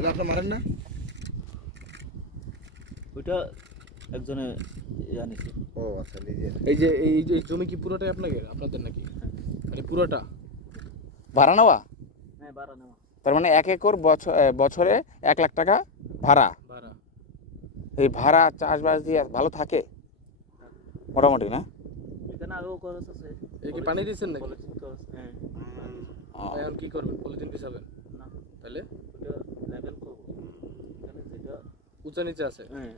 তাহলে আপনি মারেন না? ওইটা একজনে জানিছে ও আচ্ছা এই যে এই যে এই জমি কি পুরোটাই আপনাকে আপনাদের নাকি? মানে পুরোটা? ভাড়া নেওয়া? হ্যাঁ বাড়া নেওয়া। তার মানে এক একর বছর বছরে এক লাখ টাকা ভাড়া? ভাড়া। এই ভাড়া চাষবাস দিয়ে ভালো থাকে? মোটামুটি না? এখানে আগেও খরচ আছে। এই কি পানি দিচ্ছেন নাকি? হ্যাঁ। এখন কি করবেন? পলিথিন পিছাবেন না। তাহলে ওটা লেভেল করব এখানে যেটা উঁচা নিচে আছে। হ্যাঁ।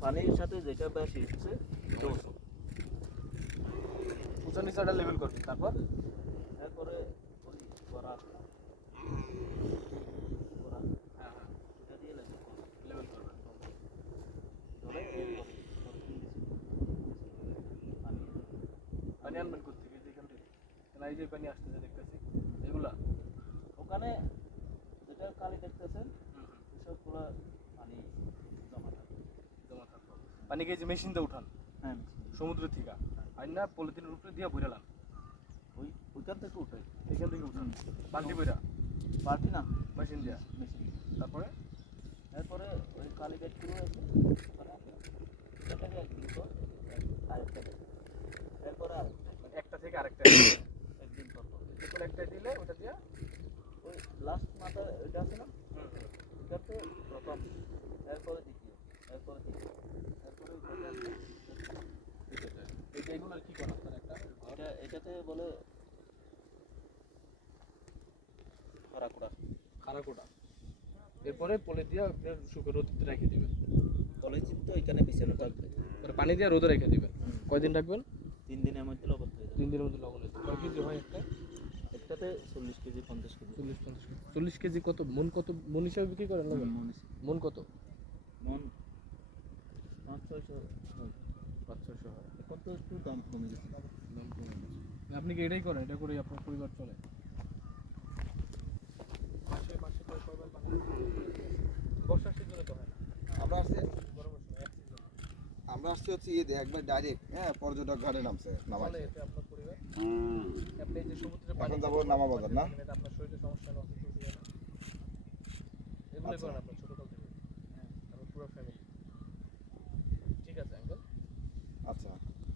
পানির সাথে যেটা বেশি হচ্ছে। উঁচা। নিচাটা লেভেল করবেন তারপর? এরপরে ওই করা করা হ্যাঁ হ্যাঁ। করব। দিছি। পানি। আনবেন কোথেকে যেখান থেকে। এই যে পানি আসতেছে দেখতেছি। এগুলা। ওখানে যেটা কালি দেখতেছেন এসবগুলো পানি জমা থাকে জমা পানিকে এই যে মেশিন দিয়ে উঠান? হ্যাঁ সমুদ্র থেকে। আর না পলিথিনের উপরে দিয়ে ভরালাম ওই ওইখান থেকে উঠে এখান থেকে উঠান। বালতি বইরা পার্টি না? মেশিন দিয়া। মেশিন তারপরে? এরপরে ওই কালি ব্যাগগুলো আছে ওখানে আছে। এটাকে একদিন পর আরেকটা এরপরে আরেকটা মানে একটা থেকে আরেকটা একদিন পর পর। একটা দিলে ওটা দিয়া? ওই লাস্ট মাথা ওইটা আছে না? এটা তো প্রথম। এরপরে দ্বিতীয় এরপরে তৃতীয় এরপরে ওইখানে আছে। এই যে এগুলোর কি করা আপনার একটা এটা এটাতে বলে এরপরে পলি দিয়া শুকনো রোদে রেখে দিবেন পলিথিন তো এখানে বিছানো থাকবে। পরে পানি দিয়ে রোদে রেখে দিবেন কয়দিন রাখবেন? তিন দিনের মধ্যে লগত হয়ে তিন দিনের মধ্যে লবণ হয়েছে কয় কেজি হয় একটা? একটাতে চল্লিশ কেজি পঞ্চাশ কেজি। চল্লিশ পঞ্চাশ কেজি। চল্লিশ কেজি কত? মন কত? মন হিসাবে বিক্রি করেন লবণ মন মন কত? মন পাঁচ ছয়শো পাঁচ ছয়শো হয়। এখন তো একটু দাম কমে গেছে। আপনি কি এটাই করেন? এটা করেই আপনার পরিবার চলে? বর্ষার সিজনে তো হয় না। আমরা আসছি গরমের সময় আমরা আসছি হচ্ছে ঈদে একবার ডাইরেক্ট হ্যাঁ পর্যটক ঘাটে নামছে নামাই চলে এতে আপনার পরিবার? আপনি যে সমুদ্রের এখন যাব নামা বাজার, না? এটা আপনার শরীরে সমস্যা না